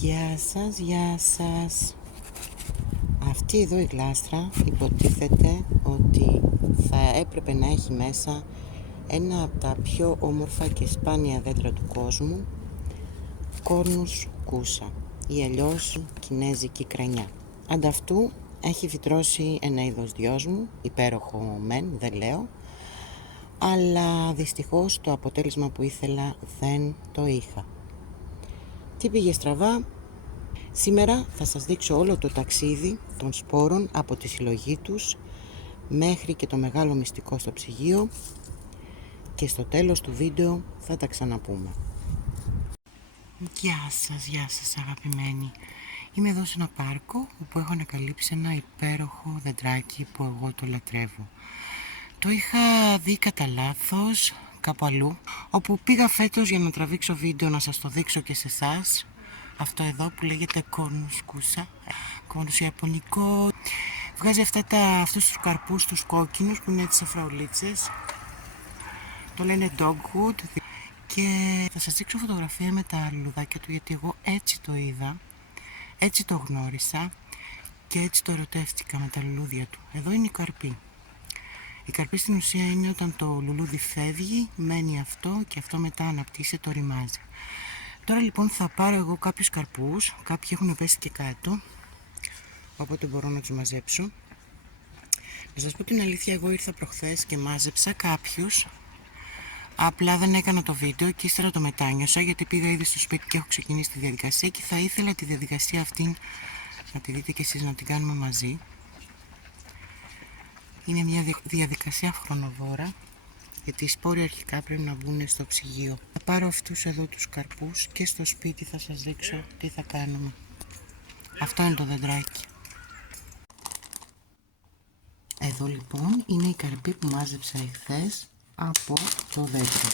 Γεια σας, γεια σας. Αυτή εδώ η γλάστρα υποτίθεται ότι θα έπρεπε να έχει μέσα ένα από τα πιο όμορφα και σπάνια δέντρα του κόσμου, Cornus cusa ή αλλιώς κινέζικη κρανιά. Ανταυτού έχει φυτρώσει ένα είδος δυόσμου, υπέροχο μεν, δεν λέω, αλλά δυστυχώς το αποτέλεσμα που ήθελα δεν το είχα. Τι πήγε στραβά? Σήμερα θα σας δείξω όλο το ταξίδι των σπόρων από τη συλλογή τους μέχρι και το μεγάλο μυστικό στο ψυγείο και στο τέλος του βίντεο θα τα ξαναπούμε. Γεια σας αγαπημένοι. Είμαι εδώ σε ένα πάρκο όπου έχω ανακαλύψει ένα υπέροχο δεντράκι που εγώ το λατρεύω. Το είχα δει κατά λάθος κάπου αλλού, όπου πήγα φέτος για να τραβήξω βίντεο να σας το δείξω και σε εσάς. Αυτό εδώ που λέγεται Cornus cusa, Cornus ιαπωνικό. Βγάζει αυτούς τους καρπούς τους κόκκινους που είναι έτσι σαν φραουλίτσες. Το λένε dogwood και θα σας δείξω φωτογραφία με τα λουλουδάκια του, γιατί εγώ έτσι το είδα, έτσι το γνώρισα και έτσι το ερωτεύτηκα με τα λουλούδια του. Εδώ είναι η καρπή. Η καρπή στην ουσία είναι όταν το λουλούδι φεύγει, μένει αυτό και αυτό μετά αναπτύσσεται, το ρημάζει. Τώρα λοιπόν θα πάρω εγώ κάποιους καρπούς, κάποιοι έχουν πέσει και κάτω, οπότε μπορώ να τους μαζέψω. Να σας πω την αλήθεια, εγώ ήρθα προχθές και μάζεψα κάποιους, απλά δεν έκανα το βίντεο και ύστερα το μετάνιωσα, γιατί πήγα ήδη στο σπίτι και έχω ξεκινήσει τη διαδικασία και θα ήθελα τη διαδικασία αυτή να τη δείτε και εσείς, να την κάνουμε μαζί. Είναι μια διαδικασία χρονοβόρα, γιατί οι σπόροι αρχικά πρέπει να μπουν στο ψυγείο. Θα πάρω αυτούς εδώ τους καρπούς και στο σπίτι θα σας δείξω τι θα κάνουμε. Αυτό είναι το δεντράκι. Εδώ λοιπόν είναι η καρπή που μάζεψα εχθές από το δέντρο.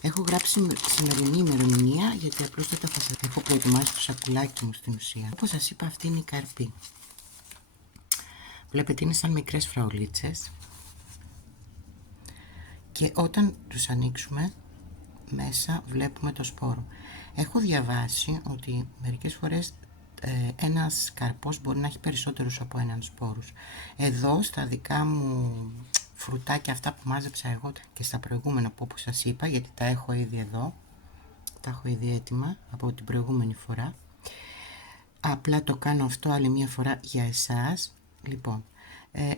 Έχω γράψει σημερινή ημερομηνία, γιατί απλούστατα θα σας έχω προετοιμάσει το σακουλάκι μου στην ουσία. Όπως σας είπα, αυτή είναι η καρπή. Βλέπετε, είναι σαν μικρές φραουλίτσες. Και όταν τους ανοίξουμε, μέσα βλέπουμε το σπόρο. Έχω διαβάσει ότι μερικές φορές ένας καρπός μπορεί να έχει περισσότερους από έναν σπόρους. Εδώ στα δικά μου φρουτάκια, αυτά που μάζεψα εγώ και στα προηγούμενα που όπως σας είπα, γιατί τα έχω ήδη εδώ, τα έχω ήδη έτοιμα από την προηγούμενη φορά, απλά το κάνω αυτό άλλη μία φορά για εσάς. Λοιπόν,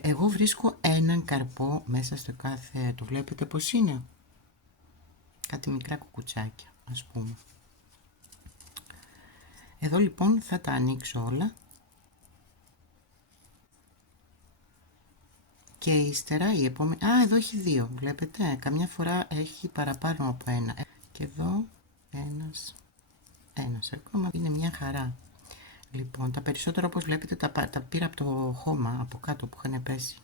εγώ βρίσκω έναν καρπό μέσα στο κάθε, το βλέπετε πως είναι, κάτι μικρά κουκουτσάκια ας πούμε. Εδώ λοιπόν θα τα ανοίξω όλα και ύστερα η επόμενη, εδώ έχει δύο, βλέπετε, καμιά φορά έχει παραπάνω από ένα, και εδώ ένας ακόμα, είναι μια χαρά. Λοιπόν, τα περισσότερα όπως βλέπετε τα πήρα από το χώμα από κάτω που είχαν πέσει.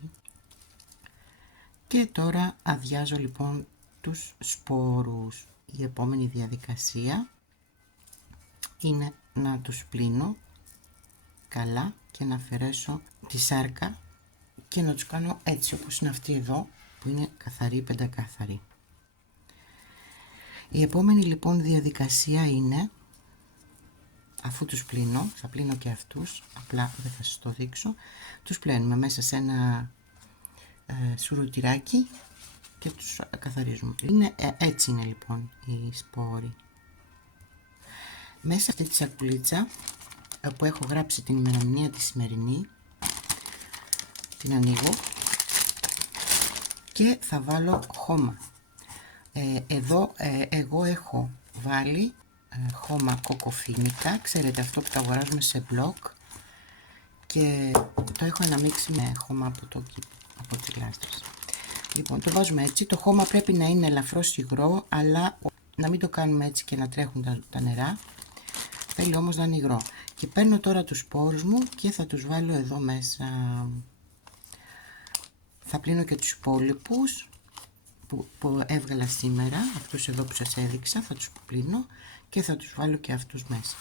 Και τώρα αδειάζω λοιπόν τους σπόρους. Η επόμενη διαδικασία είναι να τους πλύνω καλά και να αφαιρέσω τη σάρκα και να τους κάνω έτσι όπως είναι αυτή εδώ που είναι καθαρή, πεντακάθαρη. Η επόμενη λοιπόν διαδικασία είναι, αφού τους πλύνω, θα πλύνω και αυτούς, απλά δεν θα σας το δείξω, τους πλένουμε μέσα σε ένα σουρουτηράκι και τους καθαρίζουμε. Έτσι είναι λοιπόν οι σπόροι. Μέσα αυτή τη σακουλίτσα που έχω γράψει την ημερομηνία τη σημερινή, την ανοίγω και θα βάλω χώμα. Εδώ εγώ έχω βάλει χώμα κοκοφίνικα, ξέρετε, αυτό που τα αγοράζουμε σε μπλοκ, και το έχω αναμίξει με χώμα από τις γλάστρες. Λοιπόν, το βάζουμε έτσι. Το χώμα πρέπει να είναι ελαφρώς υγρό, αλλά να μην το κάνουμε έτσι και να τρέχουν τα νερά. Θέλει όμως να είναι υγρό. Και παίρνω τώρα τους σπόρους μου και θα τους βάλω εδώ μέσα. Θα πλύνω και τους υπόλοιπους που έβγαλα σήμερα, αυτούς εδώ που σας έδειξα, θα τους πλύνω και θα τους βάλω και αυτούς μέσα.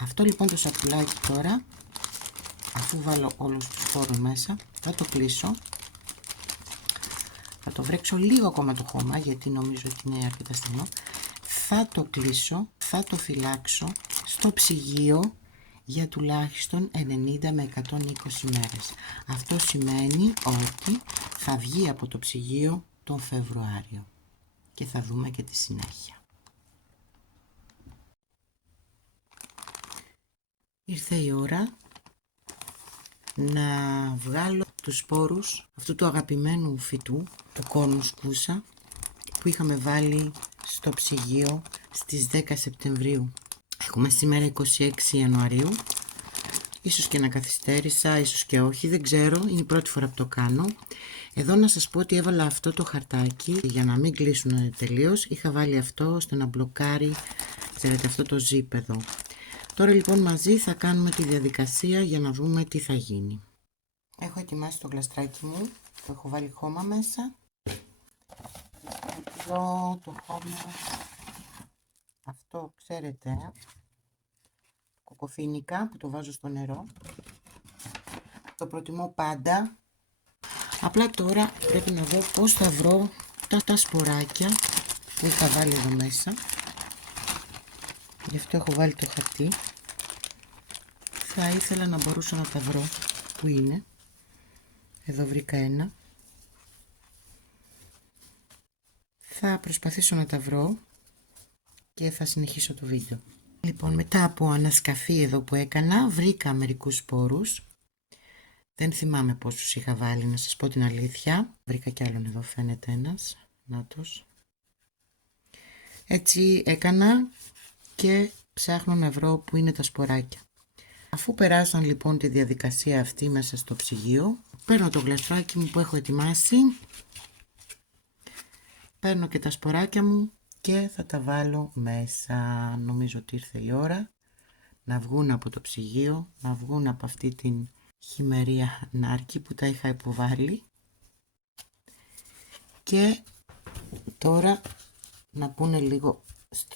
Αυτό λοιπόν το σακουλάκι τώρα, αφού βάλω όλους τους σπόρους μέσα, θα το κλείσω. Θα το βρέξω λίγο ακόμα το χώμα, γιατί νομίζω ότι είναι αρκετά στενό. Θα το κλείσω, θα το φυλάξω στο ψυγείο για τουλάχιστον 90 με 120 μέρες. Αυτό σημαίνει ότι θα βγει από το ψυγείο τον Φεβρουάριο και θα δούμε και τη συνέχεια. Ήρθε η ώρα να βγάλω τους σπόρους αυτού του αγαπημένου φυτού, το κόρνους κούσα, που είχαμε βάλει στο ψυγείο στις 10 Σεπτεμβρίου. Έχουμε σήμερα 26 Ιανουαρίου. Ίσως και να καθυστέρησα, ίσως και όχι, δεν ξέρω, είναι η πρώτη φορά που το κάνω. Εδώ να σας πω ότι έβαλα αυτό το χαρτάκι για να μην κλείσουν τελείως. Είχα βάλει αυτό ώστε να μπλοκάρει, ξέρετε, αυτό το zip εδώ. Τώρα λοιπόν μαζί θα κάνουμε τη διαδικασία για να δούμε τι θα γίνει. Έχω ετοιμάσει το γλαστράκι μου, το έχω βάλει χώμα μέσα. Εδώ το χώμα, αυτό ξέρετε, κοκοφίνικα που το βάζω στο νερό. Το προτιμώ πάντα. Απλά τώρα πρέπει να δω πώς θα βρω τα σποράκια που είχα βάλει εδώ μέσα. Γι' αυτό έχω βάλει το χαρτί. Θα ήθελα να μπορούσα να τα βρω. Πού είναι? Εδώ βρήκα ένα. Θα προσπαθήσω να τα βρω και θα συνεχίσω το βίντεο. Λοιπόν, μετά από ανασκαφή εδώ που έκανα, βρήκα μερικούς σπόρους. Δεν θυμάμαι πόσους είχα βάλει, να σας πω την αλήθεια. Βρήκα κι άλλον εδώ, φαίνεται ένας. Νάτος. Έτσι έκανα και ψάχνω να βρω που είναι τα σποράκια. Αφού περάσαν λοιπόν τη διαδικασία αυτή μέσα στο ψυγείο, παίρνω το γλαστράκι μου που έχω ετοιμάσει, παίρνω και τα σποράκια μου και θα τα βάλω μέσα. Νομίζω ότι ήρθε η ώρα να βγουν από το ψυγείο, να βγουν από αυτή την χειμερία νάρκη που τα είχα υποβάλει. Και τώρα να πούνε λίγο,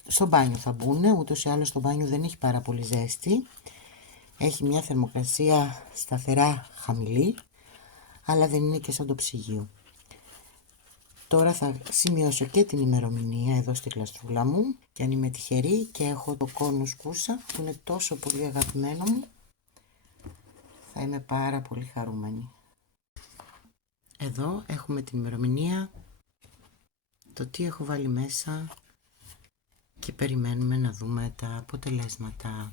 στο μπάνιο θα μπουνε, ούτως ή άλλως στο μπάνιο δεν έχει πάρα πολύ ζέστη. Έχει μια θερμοκρασία σταθερά χαμηλή, αλλά δεν είναι και σαν το ψυγείο. Τώρα θα σημειώσω και την ημερομηνία εδώ στη γλαστρούλα μου και αν είμαι τυχερή και έχω το κόρνους κούσα που είναι τόσο πολύ αγαπημένο μου, θα είμαι πάρα πολύ χαρούμενη. Εδώ έχουμε την ημερομηνία, το τι έχω βάλει μέσα και περιμένουμε να δούμε τα αποτελέσματα.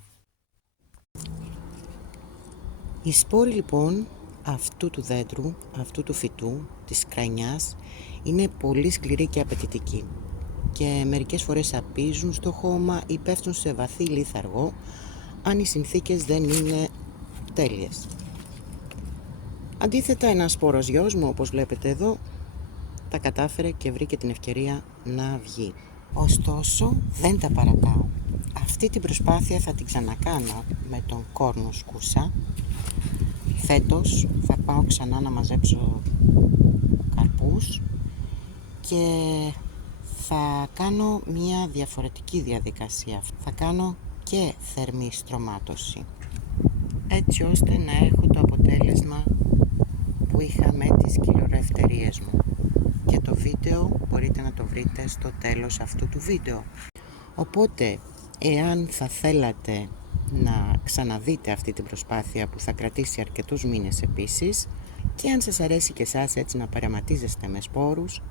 Οι σπόροι λοιπόν αυτού του δέντρου, αυτού του φυτού, της κρανιάς, είναι πολύ σκληροί και απαιτητικοί και μερικές φορές απίζουν στο χώμα ή πέφτουν σε βαθύ λίθαργο αν οι συνθήκες δεν είναι τέλειες. Αντίθετα, ένας σπόρος γιος μου, όπως βλέπετε εδώ, τα κατάφερε και βρήκε την ευκαιρία να βγει. Ωστόσο, δεν τα παρατάω. Αυτή την προσπάθεια θα την ξανακάνω με τον κόρνους κούσα. Φέτος θα πάω ξανά να μαζέψω καρπούς και θα κάνω μια διαφορετική διαδικασία. Θα κάνω και θερμή στρωμάτωση, έτσι ώστε να έχω το αποτέλεσμα που είχα με τις κυλορευτερίες μου. Και το βίντεο μπορείτε να το βρείτε στο τέλος αυτού του βίντεο. Οπότε, εάν θα θέλατε να ξαναδείτε αυτή την προσπάθεια που θα κρατήσει αρκετούς μήνες επίσης και αν σας αρέσει και εσάς έτσι να παραματίζεστε με σπόρους,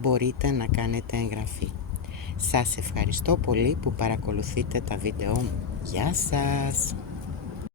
μπορείτε να κάνετε εγγραφή. Σας ευχαριστώ πολύ που παρακολουθείτε τα βίντεο μου. Γεια σας!